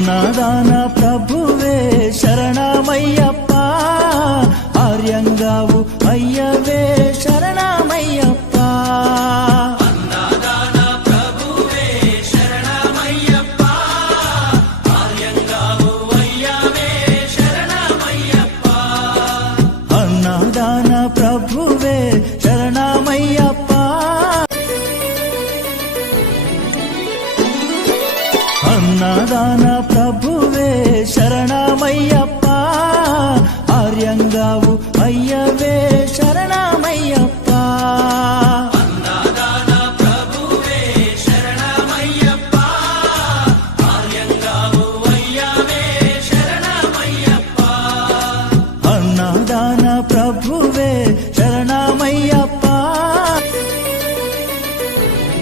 అన్నదాన ప్రభువే శరణమయ్యప్ప, ఆర్యంగావు అయ్యవే శరణమయ్యప్ప. అన్నదాన ప్రభువే శరణమయ్యప్ప, ఆర్యంగావు అయ్యవే శరణమయ్యప్ప. అన్నదాన ప్రభువే శరణమయ్యప్ప, అన్నదాన ప్రభువే శరణమయ్యప్ప, ఆర్యంగావు అయ్యవే శరణమయ్యప్ప.